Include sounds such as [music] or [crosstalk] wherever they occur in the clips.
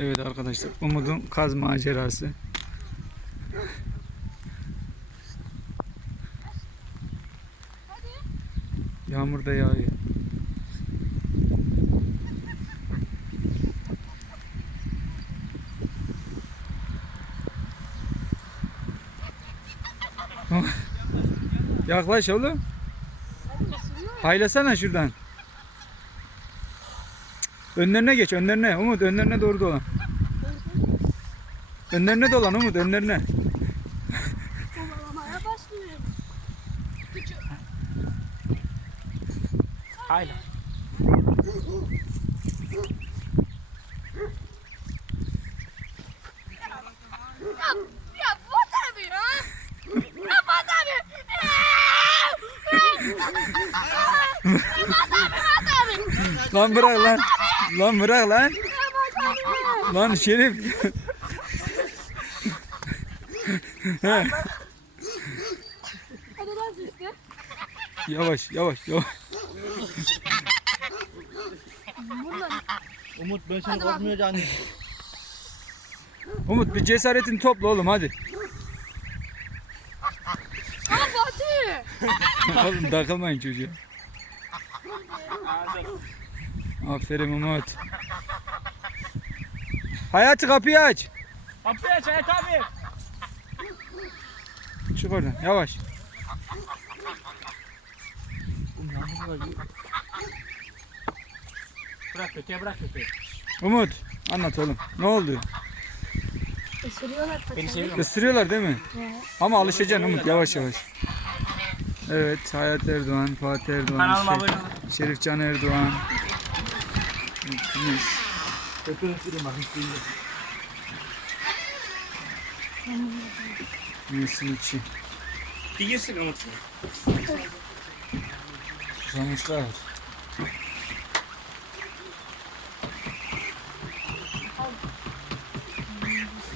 Evet arkadaşlar Umut'un kaz macerası. Yağmur da yağıyor. [laughs] Yaklaş oğlum. Haylasana şuradan. Önlerine geç, önlerine. Umut önlerine doğru dolan. Önlerine dolan Umut, önlerine. Kovalamaya başlıyorum. Fuat abi. Lan bırak lan. Lan bırak lan. Lan Şerif. Lan. Yavaş, yavaş, yavaş. Umut ben seni korkmayacağım. Umut bir cesaretini topla oğlum hadi. Ama Fatih. oğlum takılmayın çocuğa. Aferin Umut. Hayati kapıyı aç. Kapıyı aç Hayat abi. Çık oradan yavaş. Bırak köpeği bırak köpeği. Umut anlat oğlum. Ne oldu? Isırıyorlar Beni seviyor Isırıyorlar değil mi? Ama alışacaksın Umut yavaş yavaş. Evet Hayat Erdoğan, Fatih Erdoğan, Şerif-. Şerifcan Erdoğan. Köpeği ısırayım bakın şimdi. Nesin içi. Digirsin Umut. Susamışlar.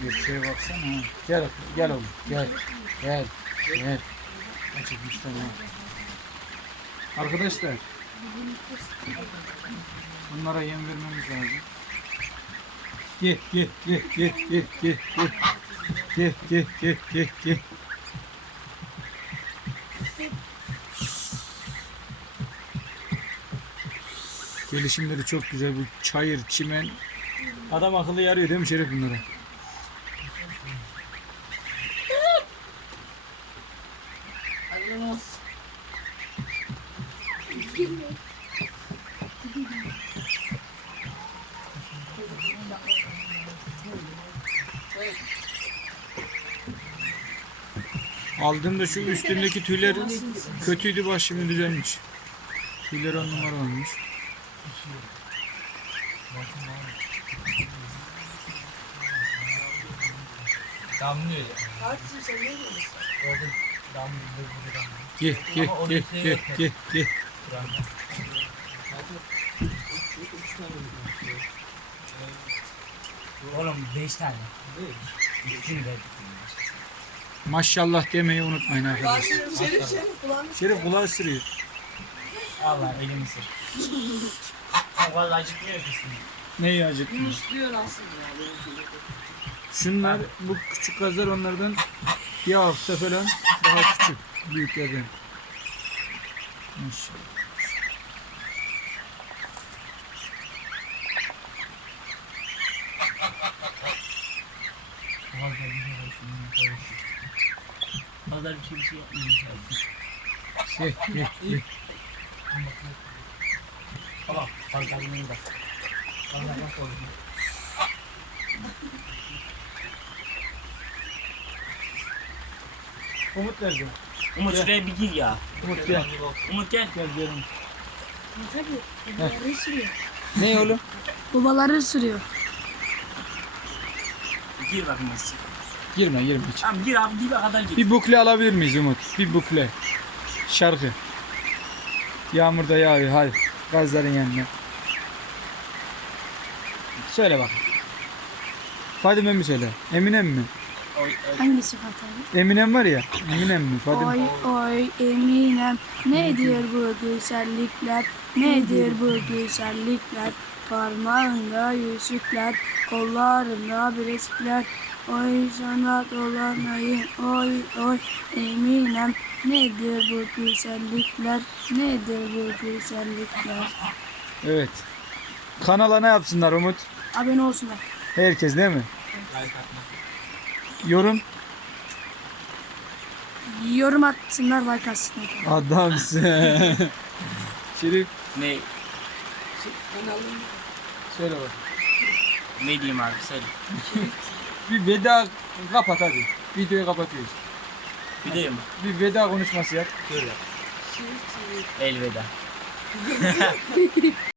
Bir şeye baksana. Gel, gel oğlum, gel. Gel, gel. Acıkmışlar ha. Arkadaşlar. Bunlara yem vermemiz lazım. Ye, ye, ye, ye, ye, ye, ye. Ye, ye, ye, ye, ye. Gelişimleri çok güzel bu çayır, çimen. Adam akıllı yarıyor değil mi Şerif bunlara? Aldığımda şu üstündeki tüyler kötüydü bak şimdi düzelmiş. Tüyler on numara olmuş. Damlıyor ya. Orada damlıyor. Ye ye Ama o ye liseye ye yeter. ye ye. Oğlum 5 tane. İkisini de. Maşallah demeyi unutmayın arkadaşlar. Şerif kulağı ısırıyor. Allah elimi sır. Vallahi acıkmıyor kesin. Neyi acıttın? Şunlar bu küçük gazlar onlardan bir hafta falan daha küçük büyüklerden. Maşallah. Pazar bir şey bir şey yapmıyor. Ye ye ye. Tamam. Pazarını bak. Allah nasıl olur? Umut nerede? Umut şuraya bir gir ya. Umut gel. Umut gel. Gel gel Umut. Tabii. Babaları ısırıyor. Ne oğlum? Babaları ısırıyor. Gir bakayım nasıl. Girme girme hiç. Tamam gir abi dibe kadar gir. Bir bukle alabilir miyiz Umut? Bir bukle. Şarkı. Yağmur da yağıyor hadi. Gazların yanına. Söyle bak. Fadime mi söyle? Eminem mi? Hangisi Fatih? Eminem var ya. Eminem mi? Fadime. Oy oy Eminem nedir bu güzellikler nedir bu güzellikler Parmağında yüzükler, kollarında bilezikler. Oy sana dolanayım, oy oy Eminem. Nedir bu güzellikler, nedir bu güzellikler? Evet. Kanala ne yapsınlar Umut? Abone olsunlar. Herkes değil mi? Like atma. Yorum. Yorum atsınlar, like atsınlar. Adamsın. [laughs] Şerif Ne, söyle bak. ne diyeyim abi söyle. [laughs] Bir veda kapat hadi. Videoyu kapatıyoruz. Bir de mi? Bir veda konuşması yap. Şöyle. Elveda. [laughs]